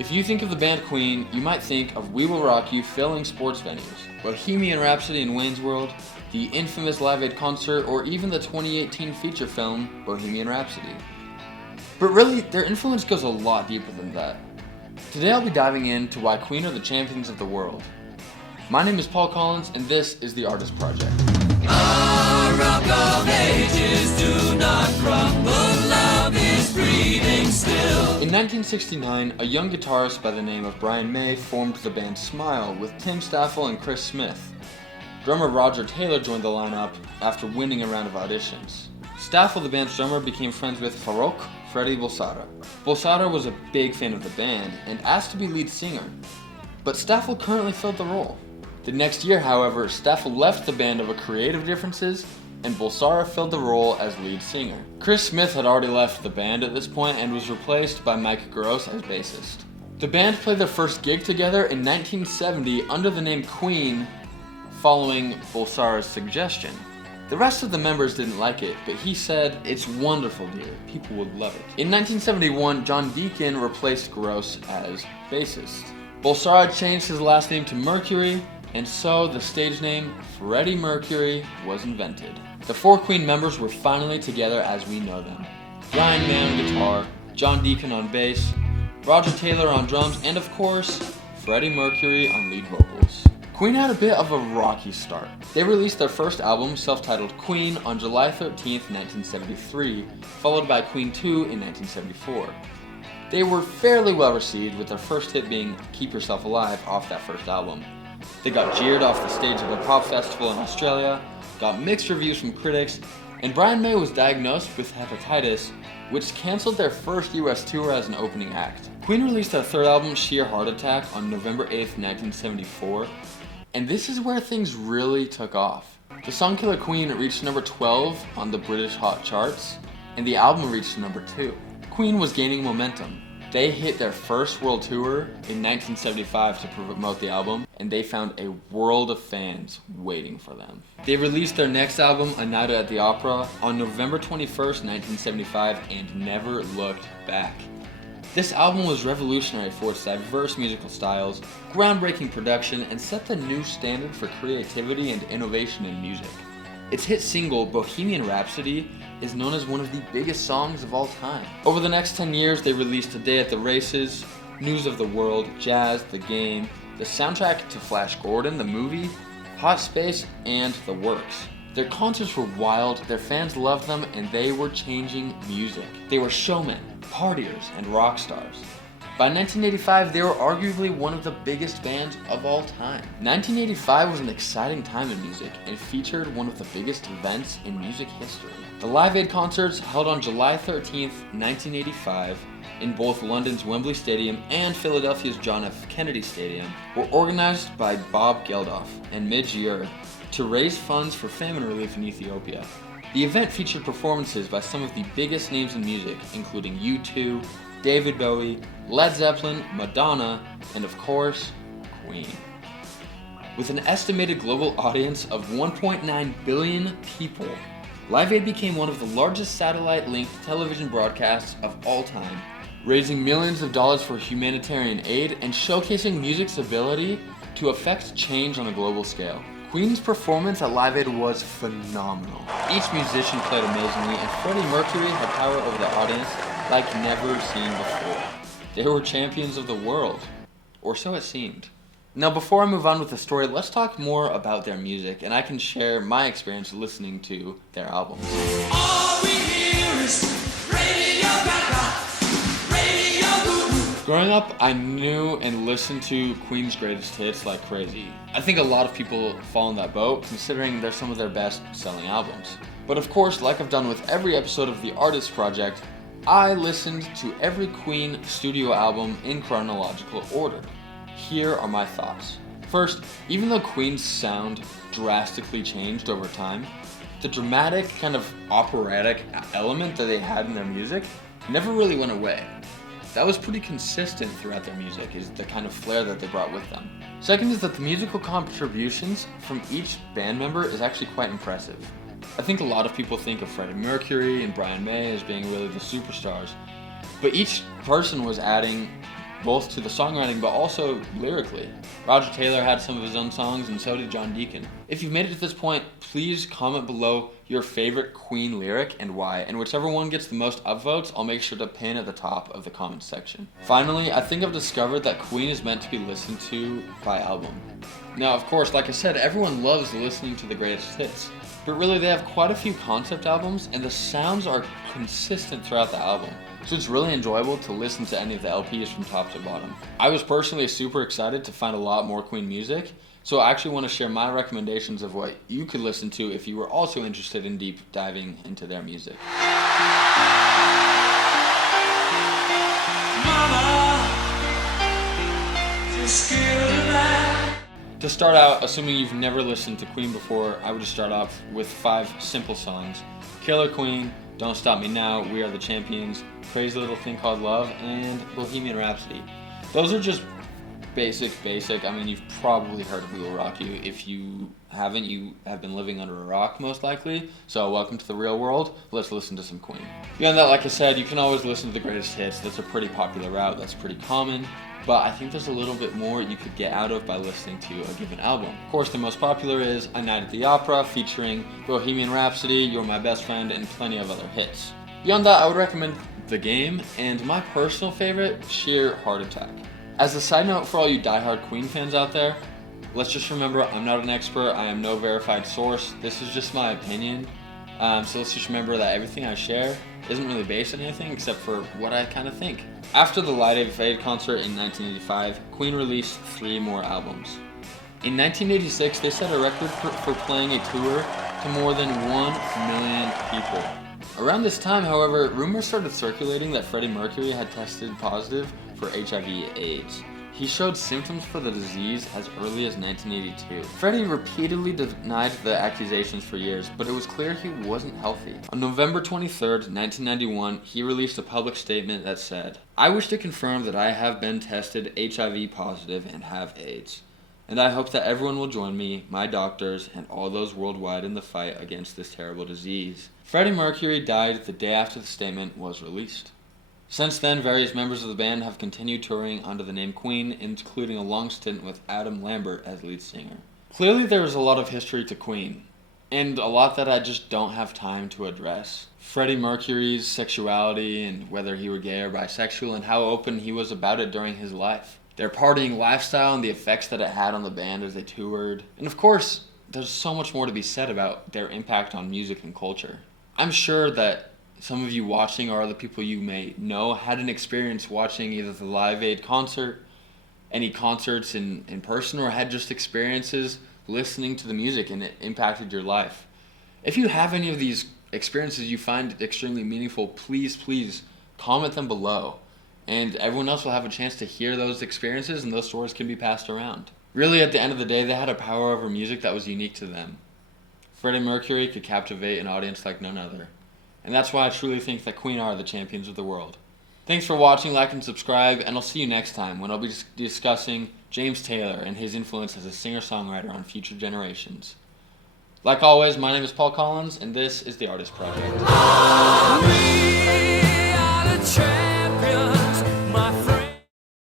If you think of the band Queen, you might think of We Will Rock You filling sports venues, Bohemian Rhapsody in Wayne's World, the infamous Live Aid concert, or even the 2018 feature film Bohemian Rhapsody. But really, their influence goes a lot deeper than that. Today I'll be diving into why Queen are the champions of the world. My name is Paul Collins, and this is The Artist Project. Our rock of ages do not crumble, love is breathing still. In 1969, a young guitarist by the name of Brian May formed the band Smile with Tim Staffel and Chris Smith. Drummer Roger Taylor joined the lineup after winning a round of auditions. Staffel, the band's drummer, became friends with Freddie Mercury. Mercury was a big fan of the band and asked to be lead singer, but Staffel currently filled the role. The next year, however, Staffel left the band over creative differences, and Mercury filled the role as lead singer. Chris Smith had already left the band at this point and was replaced by Mike Gross as bassist. The band played their first gig together in 1970 under the name Queen, following Mercury's suggestion. The rest of the members didn't like it, but he said, "It's wonderful, dear. People would love it." In 1971, John Deacon replaced Gross as bassist. Mercury changed his last name to Mercury, and so the stage name Freddie Mercury was invented. The four Queen members were finally together as we know them. Brian May on guitar, John Deacon on bass, Roger Taylor on drums, and of course, Freddie Mercury on lead vocals. Queen had a bit of a rocky start. They released their first album, self-titled Queen, on July 13th, 1973, followed by Queen 2 in 1974. They were fairly well received, with their first hit being Keep Yourself Alive off that first album. They got jeered off the stage of a pop festival in Australia, got mixed reviews from critics, and Brian May was diagnosed with hepatitis, which cancelled their first US tour as an opening act. Queen released their third album, Sheer Heart Attack, on November 8th, 1974, and this is where things really took off. The song Killer Queen reached number 12 on the British Hot Charts, and the album reached number 2. Queen was gaining momentum. They hit their first world tour in 1975 to promote the album, and they found a world of fans waiting for them. They released their next album, A Night at the Opera, on November 21st, 1975, and never looked back. This album was revolutionary for its diverse musical styles, groundbreaking production, and set the new standard for creativity and innovation in music. Its hit single, Bohemian Rhapsody, is known as one of the biggest songs of all time. Over the next 10 years, they released A Day at the Races, News of the World, Jazz, The Game, the soundtrack to Flash Gordon, the movie, Hot Space, and The Works. Their concerts were wild, their fans loved them, and they were changing music. They were showmen, partiers, and rock stars. By 1985, they were arguably one of the biggest bands of all time. 1985 was an exciting time in music and featured one of the biggest events in music history. The Live Aid concerts, held on July 13th, 1985, in both London's Wembley Stadium and Philadelphia's John F. Kennedy Stadium, were organized by Bob Geldof and Midge Ure to raise funds for famine relief in Ethiopia. The event featured performances by some of the biggest names in music, including U2, David Bowie, Led Zeppelin, Madonna, and of course, Queen. With an estimated global audience of 1.9 billion people, Live Aid became one of the largest satellite-linked television broadcasts of all time, raising millions of dollars for humanitarian aid and showcasing music's ability to affect change on a global scale. Queen's performance at Live Aid was phenomenal. Each musician played amazingly, and Freddie Mercury had power over the audience like never seen before. They were champions of the world, or so it seemed. Now, before I move on with the story, let's talk more about their music, and I can share my experience listening to their albums. All we hear is Radio Gaga, Radio Goo. Growing up, I knew and listened to Queen's greatest hits like crazy. I think a lot of people fall in that boat, considering they're some of their best-selling albums. But of course, like I've done with every episode of The Artist Project, I listened to every Queen studio album in chronological order. Here are my thoughts. First, even though Queen's sound drastically changed over time, the dramatic, kind of operatic element that they had in their music never really went away. That was pretty consistent throughout their music, is the kind of flair that they brought with them. Second is that the musical contributions from each band member is actually quite impressive. I think a lot of people think of Freddie Mercury and Brian May as being really the superstars, but each person was adding both to the songwriting but also lyrically. Roger Taylor had some of his own songs, and so did John Deacon. If you've made it to this point, please comment below your favorite Queen lyric and why, and whichever one gets the most upvotes, I'll make sure to pin at the top of the comments section. Finally, I think I've discovered that Queen is meant to be listened to by album. Now, of course, like I said, everyone loves listening to the greatest hits, but really they have quite a few concept albums, and the sounds are consistent throughout the album. So it's really enjoyable to listen to any of the LPs from top to bottom. I was personally super excited to find a lot more Queen music, so I actually want to share my recommendations of what you could listen to if you were also interested in deep diving into their music. Mama, just give it back. To start out, assuming you've never listened to Queen before, I would just start off with 5 simple songs. Killer Queen, Don't Stop Me Now, We Are the Champions, Crazy Little Thing Called Love, and Bohemian Rhapsody. Those are just basic. I mean, you've probably heard of We Will Rock You. If you haven't, you have been living under a rock, most likely. So welcome to the real world. Let's listen to some Queen. Beyond that, like I said, you can always listen to the greatest hits. That's a pretty popular route. That's pretty common. But I think there's a little bit more you could get out of by listening to a given album. Of course, the most popular is A Night at the Opera, featuring Bohemian Rhapsody, You're My Best Friend, and plenty of other hits. Beyond that, I would recommend The Game, and my personal favorite, Sheer Heart Attack. As a side note for all you diehard Queen fans out there, let's just remember I'm not an expert, I am no verified source, this is just my opinion. So let's just remember that everything I share isn't really based on anything except for what I kind of think. After the Light of Aid concert in 1985, Queen released 3 more albums. In 1986, they set a record for playing a tour to more than 1 million people. Around this time, however, rumors started circulating that Freddie Mercury had tested positive for HIV/AIDS. He showed symptoms for the disease as early as 1982. Freddie repeatedly denied the accusations for years, but it was clear he wasn't healthy. On November 23rd, 1991, he released a public statement that said, "I wish to confirm that I have been tested HIV positive and have AIDS. And I hope that everyone will join me, my doctors, and all those worldwide in the fight against this terrible disease." Freddie Mercury died the day after the statement was released. Since then, various members of the band have continued touring under the name Queen, including a long stint with Adam Lambert as lead singer. Clearly there is a lot of history to Queen, and a lot that I just don't have time to address. Freddie Mercury's sexuality and whether he were gay or bisexual and how open he was about it during his life. Their partying lifestyle and the effects that it had on the band as they toured. And of course, there's so much more to be said about their impact on music and culture. I'm sure that some of you watching or other people you may know had an experience watching either the Live Aid concert, any concerts in person, or had just experiences listening to the music and it impacted your life. If you have any of these experiences you find extremely meaningful, please comment them below. And everyone else will have a chance to hear those experiences and those stories can be passed around. Really, at the end of the day, they had a power over music that was unique to them. Freddie Mercury could captivate an audience like none other. And that's why I truly think that Queen are the champions of the world. Thanks for watching, like and subscribe, and I'll see you next time when I'll be discussing James Taylor and his influence as a singer-songwriter on future generations. Like always, my name is Paul Collins, and this is The Artist Project.